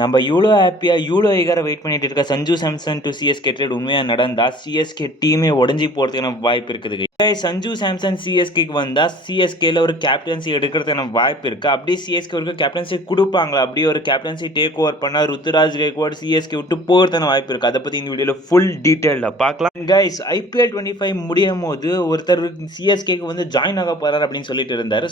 நம்ம இவ்வளோ ஹாப்பியாக இவ்வளோ ஈகராக வெயிட் பண்ணிட்டு இருக்க Sanju Samson to CSK trade உண்மையாக நடந்தால் சிஎஸ்கே டீமே உடஞ்சி போகிறதுக்கான வாய்ப்பு இருக்குது. சஞ்சு சாம்சன் சிஎஸ்கேக்கு வந்தால் சிஎஸ்கேல ஒரு கேப்டன்சி எடுக்கிறதுக்கான வாய்ப்பு இருக்குது. அப்படியே சிஎஸ்கே ஒரு கேப்டன்சி கொடுப்பாங்களா? அப்படியே ஒரு கேப்டன்சி டேக் ஓவர் பண்ணால் ருத்துராஜ் கெய்க்வாட் சிஎஸ்கே விட்டு போகிறதுக்கான வாய்ப்பு இருக்குது. அதை பற்றி இந்த வீடியோவில் ஃபுல் டீட்டெயிலில் பார்க்கலாம். கைஸ், IPL 25 முடியும் போது ஒருத்தர் சிஎஸ்கேக்கு வந்து ஜாயின் ஆக போகிறார் அப்படின்னு சொல்லிட்டு இருந்தார்.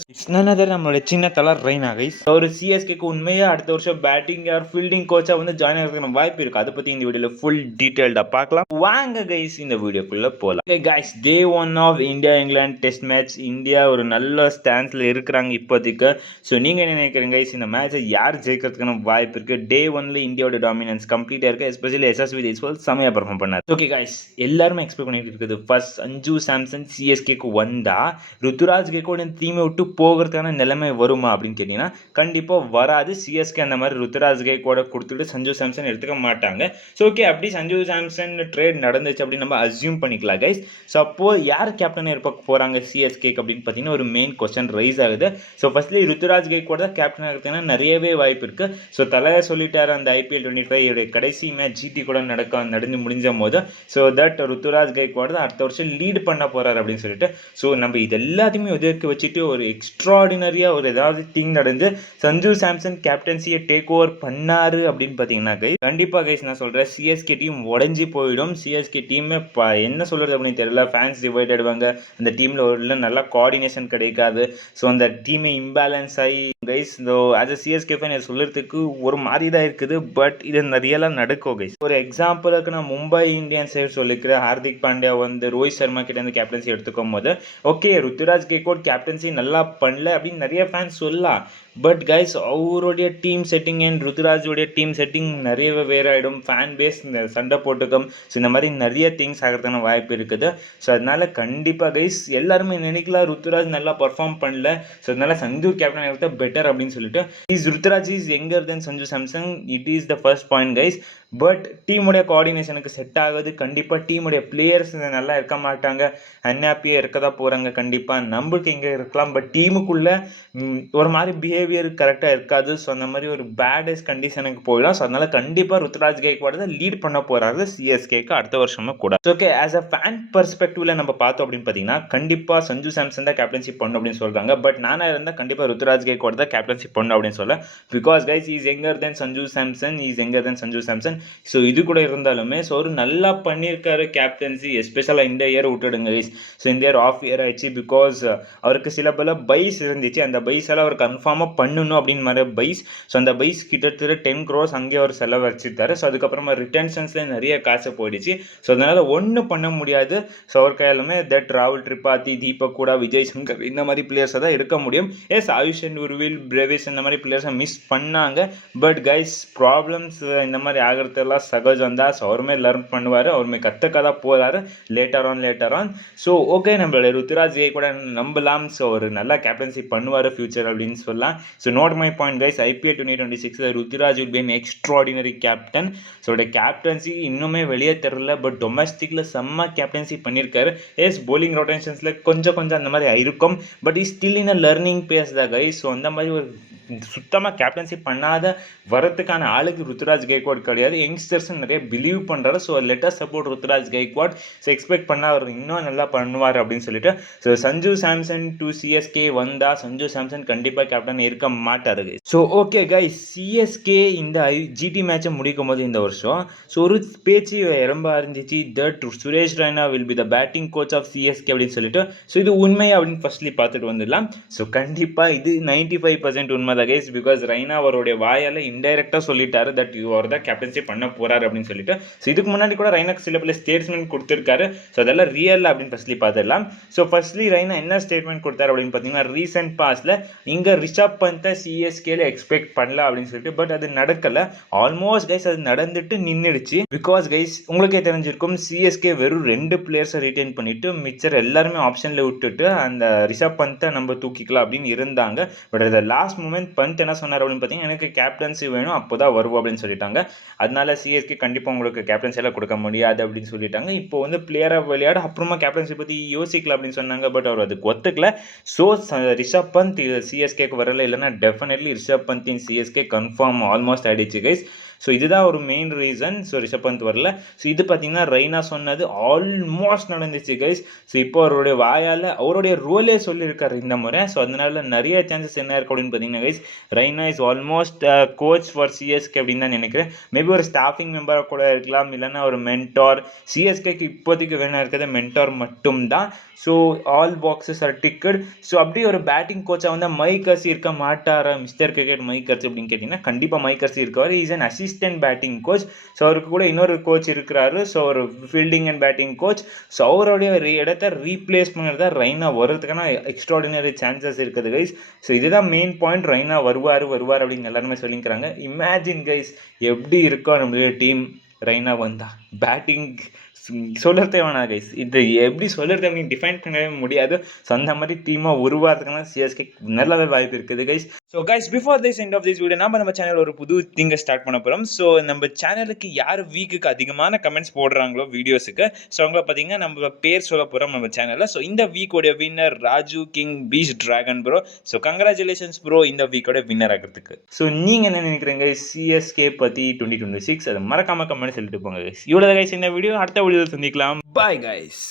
நம்மளோட சின்ன தலர் ரெய்னா. கைஸ், ஒரு சிஎஸ்கேக்கு உண்மையாக அடுத்த வருஷம் பேட்டிங் யார் ஃபீல்டிங் கோச்சா வந்து ஜாயின் ஆகிறதுக்கு வாய்ப்பு இருக்கு. அதை பத்தி இந்த வீடியோல ஃபுல் டீடைல்டா பார்க்கலாம். வாங்க கைஸ், இந்த வீடியோக்குள்ள போலாம். Okay guys, day 1 of India England test match. India ஒரு நல்ல ஸ்டாண்ட்ஸ்ல இருக்கிறாங்க இப்போதைக்கு. ஸோ நீங்க என்ன நினைக்கிறீங்க கைஸ், இந்த மேட்சை யார் ஜெயிக்கிறதுக்கான வாய்ப்பு இருக்கு? டே 1ல இந்தியாவோட டாமினன்ஸ் கம்ப்ளீட்டா இருக்கு. எஸ்பெஷலி SSV ஜெய்ஸ்வால் செமையா பெர்ஃபார்ம் பண்ணார். ஓகே கைஸ், எல்லாருமே எக்ஸ்பெக்ட் பண்ணிட்டு இருக்குது ஃபர்ஸ்ட் சஞ்சு சாம்சன் சிஎஸ்கேக்கு வந்தா ருத்துராஜ் கெய்க்வாட் டீமை விட்டு போகிறதுக்கான நிலைமை வருமா அப்படின்னு கேட்டீங்கன்னா கண்டிப்பா வராது. சிஎஸ்கே அந்த மாதிரி ருத்துராஜ் கெய்க்வாட் கொடுத்துட்டு சஞ்சு சாம்சன் எடுத்துக்க மாட்டாங்க. ஸோ ஓகே, அப்படி சஞ்சு சாம்சன் ட்ரேட் நடந்துச்சு அப்படின்னு நம்ம அசியூம் பண்ணிக்கலாம் கைஸ். சப்போ யார் கேப்டன் இருக்க போறாங்க சிஎஸ்கேக்கு அப்படின்னு பார்த்தீங்கன்னா ஒரு மெயின் கொஸ்டின் ரைஸ் ஆகுது. ஸோ ஃபர்ஸ்ட்லி ருத்துராஜ் கெய்க்வாட் தான் கேப்டன் இருக்கிறதுனா நிறையவே வாய்ப்பு இருக்கு. ஸோ தலையை சொல்லிட்டாரு அந்த IPL 25 கடைசி மேட்ச் GT கூட நடந்து முடிஞ்ச போது. ஸோ தட் ருத்துராஜ் கெய்க்வாட் தான் அடுத்த வருஷம் லீட் பண்ண போறாரு அப்படின்னு சொல்லிட்டு. ஸோ நம்ம இது எல்லாத்தையுமே எதிர்க்க வச்சுட்டு ஒரு எக்ஸ்ட்ராடினரியா ஒரு ஏதாவது திங் நடந்து சஞ்சு சாம்சன் கேப்டன்சியை டேக் ஓவர் பண்ணா அப்படின்னு பார்த்தீங்கன்னா கைஸ், கண்டிப்பா கைஸ் நான் சொல்றேன் சிஎஸ்கே டீம் உடஞ்சி போயிடும். சிஎஸ்கே டீம் என்ன சொல்றது அப்படின்னு தெரியல. ஃபேன்ஸ் டிவைட் ஆயிடுவாங்க. அந்த டீம்ல ஒரு நல்ல கோஆர்டினேஷன் கிடைக்காது. ஸோ அந்த டீமை இம்பேலன்ஸ் ஆகி guys, as a CSK fan சொல்றதுக்கு ஒரு மாதிரி தான் இருக்குது. பட் இது ரியலா நடக்கும் கைஸ். ஒரு எக்ஸாம்பிளுக்கு நான் மும்பை இந்தியன்ஸ் சைடு சொல்லிக்கிறேன். ஹார்திக் பாண்டியா வந்து ரோஹித் சர்மா கிட்ட இருந்து கேப்டன்சி எடுத்துக்கும் போது ஓகே ருத்துராஜ் கெய்க்வாட் கேப்டன்சி நல்லா பண்ணல அப்படின்னு நிறைய ஃபேன்ஸ் சொல்லலாம். பட் கைஸ், அவருடைய டீம் செட்டிங் அண்ட் ருத்துராஜோடைய டீம் செட்டிங் நிறையவே வேற ஆகிடும். ஃபேன் பேஸ் சண்டை போட்டுக்கும். ஸோ இந்த மாதிரி நிறைய திங்ஸ் ஆகிறதுக்கான வாய்ப்பு இருக்குது. ஸோ அதனால கண்டிப்பாக கைஸ் எல்லாருமே நினைக்கலாம் ருத்துராஜ் நல்லா பர்ஃபார்ம் பண்ணல. ஸோ அதனால சஞ்சு கேப்டன் எடுத்தா பெட்டர் அப்படின்னு சொல்லிட்டு Ruturaj is younger than Sanju Samson. It is the first point guys. But டீமுடைய கோஆர்டினேஷனுக்கு செட் ஆகுது. கண்டிப்பாக டீமுடைய பிளேயர்ஸ் நல்லா இருக்க மாட்டாங்க. அன்ஹாப்பியாக இருக்க தான் போகிறாங்க. கண்டிப்பாக நம்மளுக்கு இங்கே இருக்கலாம். பட் டீமுக்குள்ள ஒரு மாதிரி பிஹேவியர் கரெக்டாக இருக்காது. ஸோ அந்த மாதிரி ஒரு பேடஸ்ட் கண்டிஷனுக்கு போயிடும். ஸோ அதனால கண்டிப்பாக ருத்துராஜ் கெய்க்வாட் தான் லீட் பண்ண போகிறாரு சிஎஸ்கேக்கு அடுத்த வருஷமே கூட. ஓகே, ஆஸ் அ ஃபேன் பெர்ஸ்பெக்டிவ்ல நம்ம பார்த்தோம் அப்படின்னு பார்த்தீங்கன்னா கண்டிப்பாக சஞ்சு சாம்சன் தான் கேப்டன்ஷிப் பண்ணும் அப்படின்னு சொல்கிறாங்க. பட் நானாக இருந்தால் கண்டிப்பாக ருத்துராஜ் கெய்க்வாட் தான் கேப்டன்ஷிப் பண்ணும் அப்படின்னு சொல்ல. Because guys is younger than Sanju Samson. So இது கூட இருந்தாலுமே ஸோ ஒரு நல்லா பண்ணியிருக்காரு கேப்டன்சி. எஸ்பெஷலாக இந்த இயர் விட்டுடுங்க கைஸ். ஸோ இந்த இயர் ஆஃப் இயர் ஆயிடுச்சு. பிகாஸ் அவருக்கு சில பல பைஸ் இருந்துச்சு. அந்த பைஸ் எல்லாம் அவர் கன்ஃபார்மாக பண்ணணும் அப்படின்னு மாதிரி பைஸ். ஸோ அந்த பைஸ் கிட்டத்தட்ட 10 crores அங்கே அவர் செலவு வச்சுட்டாரு. ஸோ அதுக்கப்புறமா ரிட்டன்ஷன்ஸ்ல நிறைய காசு போயிடுச்சு. ஸோ அதனால ஒன்றும் பண்ண முடியாது. ஸோ அவர் கையாலுமே தட் ராகுல் திரிபாதி, தீபக் கூட, விஜய் சங்கர் இந்த மாதிரி பிளேயர்ஸை தான் இருக்க முடியும். Yes, Ayush and Urvil, Brevis இந்த மாதிரி பிளேயர்ஸை மிஸ் பண்ணாங்க. பட் கைஸ், ப்ராப்ளம்ஸ் இந்த மாதிரி ஆகிறதெல்லாம் சகஜம் தான். ஸோ அவருமே லர்ன் பண்ணுவார். அவருமே கற்றுக்க தான் போகிறாரு லேட்டர் ஆன். ஸோ ஓகே, நம்மளோட ருத்துராஜ் கூட நம்பலாம். ஸோ ஒரு நல்லா கேப்டன்சி பண்ணுவார் ஃபியூச்சர் அப்படின்னு சொல்லலாம். So note my point guys, IPL 2026 Ruturaj will be an extraordinary captain. So captaincy இன்னுமே வெளியே தெரியல. பட் டொமஸ்டிக்ல செம்ம கேப்டன்சி பண்ணியிருக்காரு. எஸ், போலிங் ரொட்டேஷன்ஸ்ல கொஞ்சம் அந்த மாதிரி இருக்கும். But is still in a learning phase தான் கைஸ். ஸோ அந்த மாதிரி ஒரு சுத்தமாக கேப்டன்சி பண்ணாத வரத்துக்கான ஆளுக்கு ருத்துராஜ் கெய்க்வாட் கிடையாது. யங்ஸ்டர்ஸ் நிறைய பிலீவ் பண்ணுறாரு. So letter support Ruturaj Gaikwad. So expect பண்ணால் அவர் இன்னும் நல்லா பண்ணுவார் அப்படின்னு சொல்லிட்டு. ஸோ சஞ்சு சாம்சன் டு சிஎஸ்கே வந்தா சஞ்சு சாம்சன் கண்டிப்பாக கேப்டன் இருக்க மாட்டார். ஸோ ஓகே கைஸ், சிஎஸ்கே இந்த GT மேட்சை முடிக்கும் போது இந்த வருஷம் ஸோ ஒரு பேச்சு ரொம்ப இருந்துச்சு. That Suresh Raina will be the batting coach of CSK அப்படின்னு சொல்லிட்டு. ஸோ இது உண்மை அப்படின்னு ஃபர்ஸ்ட்லி பார்த்துட்டு வந்துடலாம். ஸோ கண்டிப்பாக இது 95% உண்மை தான் கைஸ். பிகாஸ் ரெய்னா அவருடைய வாயால் இன்டைரக்டாக சொல்லிட்டாரு தட் இவர் தான் கேப்டன்சி பண்ண போறாரு அப்படின்னு சொல்லிட்டு. ஸோ இதுக்கு முன்னாடி கூட ரெய்னாக்கு சில பல ஸ்டேட்மெண்ட் கொடுத்துருக்காரு. ஸோ அதெல்லாம் ரியல் அப்படின்னு ஃபர்ஸ்ட்லி பார்த்துடலாம். ஸோ ஃபர்ஸ்ட்லி ரெய்னா என்ன ஸ்டேட்மெண்ட் கொடுத்தாரு அப்படின்னு பார்த்தீங்கன்னா ரீசெண்ட் பாஸ்ட்ல இங்கே ரிஷப் பந்தை சிஎஸ்கேல எக்ஸ்பெக்ட் பண்ணல அப்படின்னு சொல்லிட்டு. பட் அது நடக்கல. ஆல்மோஸ்ட் கைஸ் அது நடந்துட்டு நின்றுடுச்சு. பிகாஸ் கைஸ் உங்களுக்கே தெரிஞ்சிருக்கும் சிஎஸ்கே வெறும் 2 பிளேயர்ஸை ரிட்டைன் பண்ணிட்டு மிச்சர் எல்லாருமே ஆப்ஷன்ல விட்டுட்டு அந்த ரிஷப் பந்தை நம்ம தூக்கிக்கலாம் அப்படின்னு இருந்தாங்க. பட் அந்த லாஸ்ட் மூமெண்ட் ரிஷப் பந்த் என்ன சொன்னார் அப்படின்னு பார்த்தீங்கன்னா, எனக்கு கேப்டன்சி வேணும், அப்போ தான் வருவோம் அப்படின்னு சொல்லிட்டாங்க. அதனால சிஎஸ்கே கண்டிப்பாக உங்களுக்கு கேப்டன்சி எல்லாம் கொடுக்க முடியாது அப்படின்னு சொல்லிட்டாங்க. இப்போ வந்து பிளேயராக விளையாட அப்புறமா கேப்டன்சி பற்றி யோசிக்கல அப்படின்னு சொன்னாங்க. பட் அவர் அதுக்கு ஒத்துக்கல. ஸோ ரிஷப் பந்த் சிஎஸ்கேக்கு வரல, இல்லைன்னா definitely Rishabh Pant in CSK confirm almost ஆயிடுச்சு கைஸ். ஸோ இதுதான் ஒரு main reason. So Rishabh Pant வரல. ஸோ இது பார்த்தீங்கன்னா ரெய்னா சொன்னது ஆல்மோஸ்ட் நடந்துச்சு கைஸ். ஸோ இப்போ அவருடைய வாயால் அவருடைய ரோலே சொல்லியிருக்காரு இந்த முறை. ஸோ அதனால நிறைய சான்சஸ் என்ன இருக்கு அப்படின்னு பார்த்தீங்கன்னா guys, Raina is almost coach for CSK அப்படின்னு தான் நினைக்கிறேன். மேபி ஒரு ஸ்டாஃபிங் மெம்பராக கூட இருக்கலாம், இல்லைன்னா ஒரு மென்டார். சிஎஸ்கேக்கு இப்போதைக்கு வேணும் இருக்கிறது மென்டார் மட்டும்தான். So all boxes R ticket. So அப்படியே ஒரு பேட்டிங் கோச்சாக வந்து மைக் ஹர்ஷி இருக்க மாட்டாரா, மிஸ்டர் கிரிக்கெட் மைக் ஹர்ஷி அப்படின்னு கேட்டிங்கன்னா கண்டிப்பாக மைக் ஹர்ஷி இருக்கார். Is an assistant batting coach. So அவருக்கு கூட இன்னொரு கோச் இருக்கிறாரு. ஸோ ஒரு fielding and batting coach. So அவருடைய இடத்த ரீப்ளேஸ் பண்ணுறதா ரெய்னா வர்றதுக்கான எக்ஸ்ட்ராடினரி சான்சஸ் இருக்குது கைஸ். ஸோ இதுதான் மெயின் பாயிண்ட். ரெய்னா வருவார் அப்படின்னு எல்லாருமே சொல்லிக்கிறாங்க. இமேஜின் கைஸ், எப்படி இருக்கோ நம்மளுடைய டீம் ரெய்னா வந்தா. பேட்டிங் சொல்கிறதே வேணாம் கைஸ், இது எப்படி சொல்கிறது அப்படின்னு டிஃபைன் பண்ணவே முடியாது. ஸோ அந்த மாதிரி டீமாக உருவாகிறதுக்கான சிஎஸ்கே நல்லாவே வாய்ப்பு இருக்குது guys. So guys, before this end of this video நம்ம சேனல் ஒரு புது திங்கை ஸ்டார்ட் பண்ண போகிறோம். ஸோ நம்ம சேனலுக்கு யார் வீக்குக்கு அதிகமான கமெண்ட்ஸ் போடுறாங்களோ வீடியோஸுக்கு, ஸோ அவங்கள பார்த்தீங்கன்னா நம்ம பேர் சொல்ல போகிறோம் நம்ம சேனலில். ஸோ இந்த வீக்கோடைய winner Raju king peach dragon bro. So congratulations bro இந்த வீக்கோட வின்னர் ஆகிறதுக்கு. ஸோ நீங்கள் என்ன நினைக்கிறீங்க சிஎஸ்கே பற்றி 2026? அதை மறக்காம கமெண்ட் சொல்லிட்டு போங்க கைஸ். இவ்வளோ கைஸ் இந்த வீடியோ. அடுத்த வீடியோவில் சந்திக்கலாம். Bye guys.